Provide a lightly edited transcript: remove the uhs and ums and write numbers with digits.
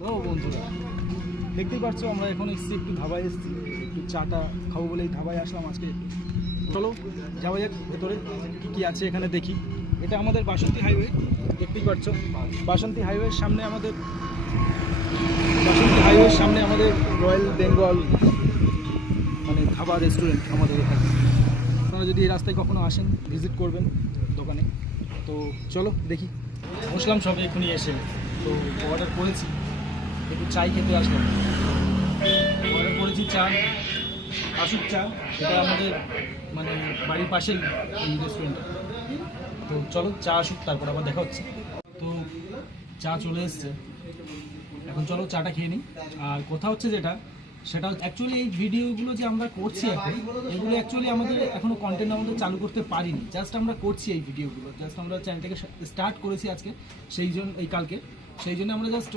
তো বন্ধুরা দেখতেই পাচ্ছ আমরা এখন এসেছি একটু ধাবায় এসেছি, একটু চাটা খাবো বলেই ধাবায় আসলাম আজকে। চলো যাওয়া যাক ভেতরে কী কী আছে এখানে দেখি। এটা আমাদের বাসন্তী হাইওয়ে, দেখতেই পাচ্ছ বাসন্তী হাইওয়ের সামনে আমাদের রয়্যাল বেঙ্গল মানে ধাবা রেস্টুরেন্ট আমাদের এখানে। আপনারা যদি এই রাস্তায় কখনো আসেন ভিজিট করবেন দোকানে। তো চলো দেখি। বসলাম সবে এখনই এসে, তো অর্ডার করেছি একটু চাই খেতে আসলাম। অর্ডার করেছি চা, আসুক চা। এটা আমাদের মানে বাড়ির পাশেই এই রেস্টুরেন্টটা। তো চলো চা আসুক, তারপর আবার দেখা হচ্ছে। তো চা চলে এসছে, এখন চলো চাটা খেয়ে নিই। আর কথা হচ্ছে সেটা অ্যাকচুয়ালি এই ভিডিওগুলো যে আমরা করছি এখন, এগুলো অ্যাকচুয়ালি আমাদের এখনও কন্টেন্ট আমাদের চালু করতে পারিনি। জাস্ট আমরা করছি এই ভিডিওগুলো, জাস্ট আমরা চ্যানেলটাকে স্টার্ট করেছি আজকে, সেই জন্য এই কালকে, সেই জন্য আমরা জাস্ট